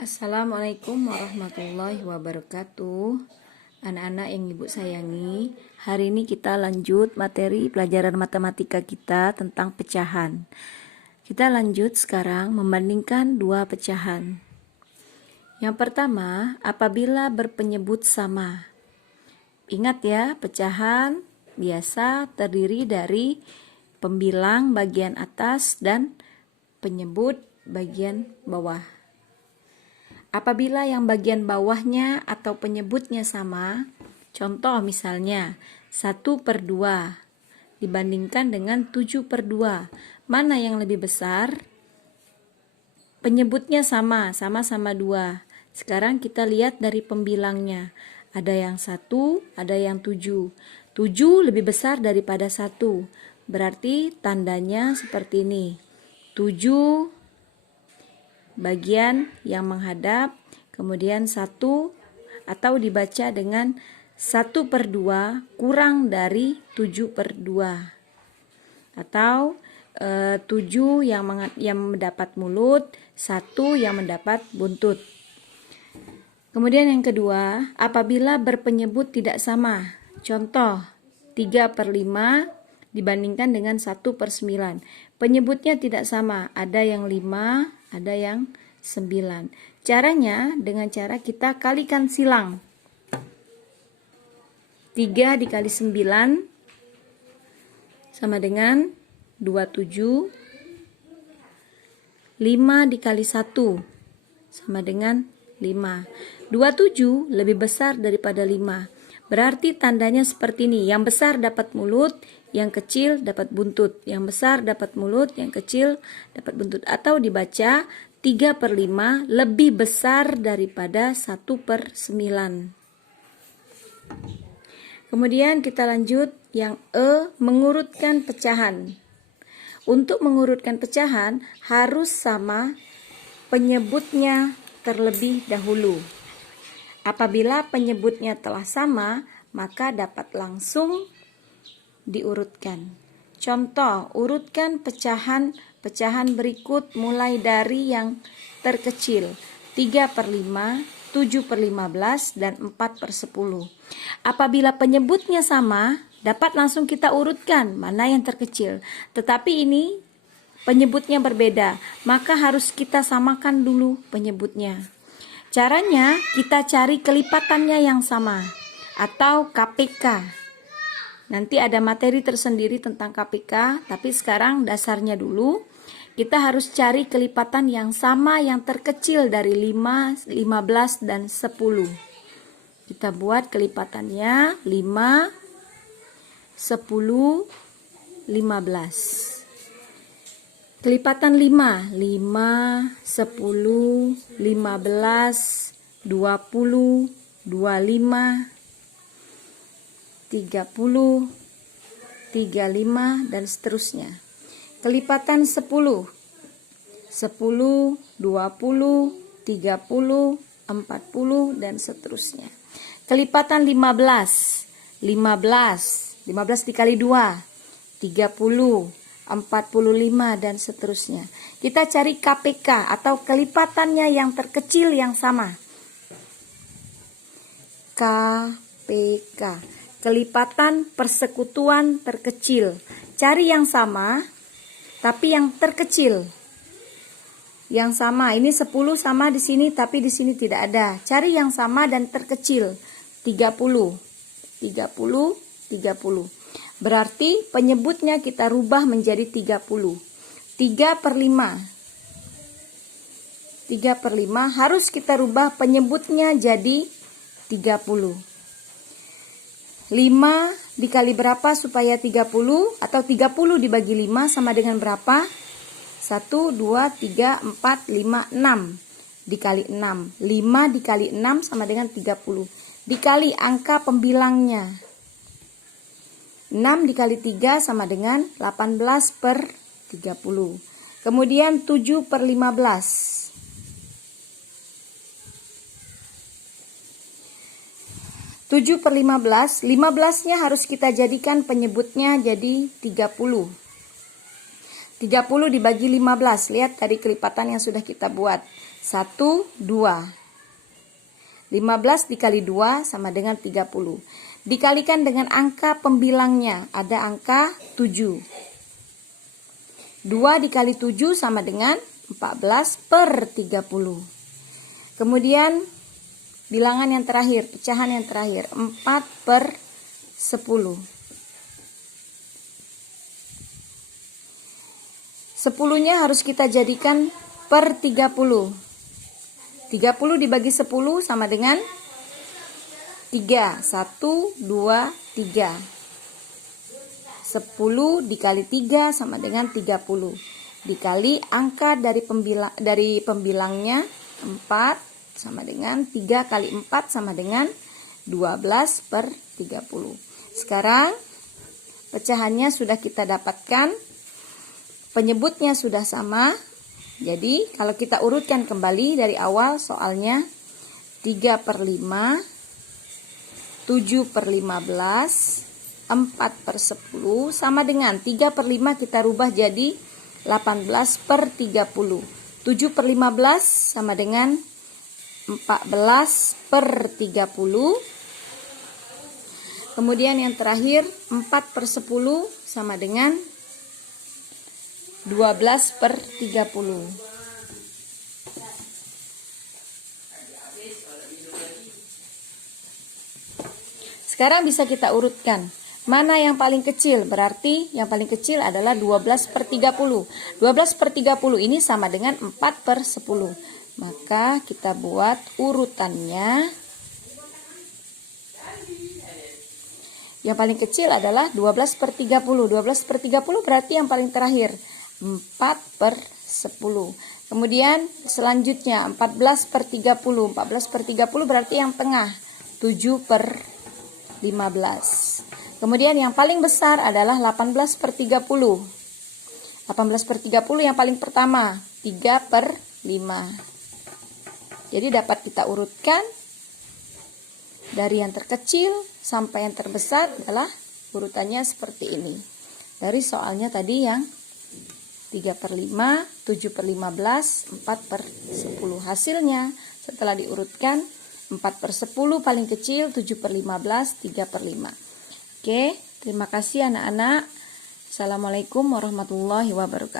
Assalamualaikum warahmatullahi wabarakatuh. Anak-anak yang ibu sayangi, hari ini kita lanjut materi pelajaran matematika kita tentang pecahan. Kita lanjut sekarang membandingkan dua pecahan. Yang pertama, apabila berpenyebut sama. Ingat ya, pecahan biasa terdiri dari pembilang bagian atas dan penyebut bagian bawah. Apabila yang bagian bawahnya atau penyebutnya sama, contoh misalnya 1/2 dibandingkan dengan 7/2, mana yang lebih besar? Penyebutnya sama-sama 2. Sekarang kita lihat dari pembilangnya. Ada yang 1, ada yang 7. 7 lebih besar daripada 1. Berarti tandanya seperti ini. 7 bagian yang menghadap, kemudian 1 atau dibaca dengan 1/2 kurang dari 7/2, atau 7 yang mendapat mulut, 1 yang mendapat buntut. Kemudian yang kedua, apabila berpenyebut tidak sama, contoh 3/5 dibandingkan dengan 1/9. Penyebutnya tidak sama, ada yang 5, ada yang 9. Caranya dengan cara kita kalikan silang. 3 dikali 9 sama dengan 27. 5 dikali 1 sama dengan 5. 27 lebih besar daripada 5. Berarti tandanya seperti ini. Yang besar dapat mulut, yang kecil dapat buntut. Yang besar dapat mulut, yang kecil dapat buntut. Atau dibaca 3/5 lebih besar daripada 1/9. Kemudian kita lanjut yang E, mengurutkan pecahan. Untuk mengurutkan pecahan harus sama penyebutnya terlebih dahulu. Apabila penyebutnya telah sama, maka dapat langsung diurutkan. Contoh, urutkan pecahan berikut mulai dari yang terkecil, 3/5, 7/15, dan 4/10. Apabila penyebutnya sama, dapat langsung kita urutkan mana yang terkecil. Tetapi ini penyebutnya berbeda, maka harus kita samakan dulu penyebutnya. Caranya kita cari kelipatannya yang sama atau KPK. Nanti ada materi tersendiri tentang KPK, tapi sekarang dasarnya dulu. Kita harus cari kelipatan yang sama yang terkecil dari 5, 15, dan 10. Kita buat kelipatannya 5, 10, 15. Kelipatan 5, 10, 15, 20, 25, 30, 35, dan seterusnya. Kelipatan 10, 20, 30, 40, dan seterusnya. Kelipatan 15 dikali 2, 30, 45, dan seterusnya. Kita cari KPK atau kelipatannya yang terkecil yang sama. KPK, kelipatan persekutuan terkecil. Cari yang sama, tapi yang terkecil. Yang sama, ini 10 sama di sini, tapi di sini tidak ada. Cari yang sama dan terkecil. 30, 30, 30. Berarti penyebutnya kita rubah menjadi 30. 3/5. 3/5 harus kita rubah penyebutnya jadi 30. 5 dikali berapa supaya 30? Atau 30 dibagi 5 sama dengan berapa? 1, 2, 3, 4, 5, 6. Dikali 6. 5 dikali 6 sama dengan 30. Dikali angka pembilangnya. 6 dikali 3 sama dengan 18/30. Kemudian 7/15. 7/15, 15-nya harus kita jadikan penyebutnya jadi 30. 30 dibagi 15, lihat dari kelipatan yang sudah kita buat. 1, 2. 15 dikali 2 sama dengan 30. Dikalikan dengan angka pembilangnya, ada angka 7. 2 dikali 7 sama dengan 14/30. Kemudian bilangan yang terakhir, pecahan yang terakhir, 4/10. 10-nya harus kita jadikan per 30. 30 dibagi 10 sama dengan 3. 1, 2, 3. 10 dikali 3 sama dengan 30. Dikali angka dari pembilangnya 4 sama dengan 3 kali 4 sama dengan 12/30. Sekarang pecahannya sudah kita dapatkan. Penyebutnya sudah sama. Jadi kalau kita urutkan kembali dari awal soalnya 3/5, 7/15, 4/10 sama dengan 3/5 kita rubah jadi 18/30. 7/15 sama dengan 14/30. Kemudian yang terakhir 4/10 sama dengan 12/30. Sekarang bisa kita urutkan. Mana yang paling kecil? Berarti yang paling kecil adalah 12/30. 12/30 ini sama dengan 4/10. Maka kita buat urutannya. Yang paling kecil adalah 12/30. 12/30 berarti yang paling terakhir 4/10. Kemudian selanjutnya 14/30. 14/30 berarti yang tengah 7/15. Kemudian yang paling besar adalah 18/30. 18/30 yang paling pertama 3/5. Jadi dapat kita urutkan dari yang terkecil sampai yang terbesar adalah urutannya seperti ini. Dari soalnya tadi yang 3/5, 7/15, 4/10. Hasilnya setelah diurutkan 4/10 paling kecil, 7/15, 3/5. Oke, terima kasih anak-anak. Assalamualaikum warahmatullahi wabarakatuh.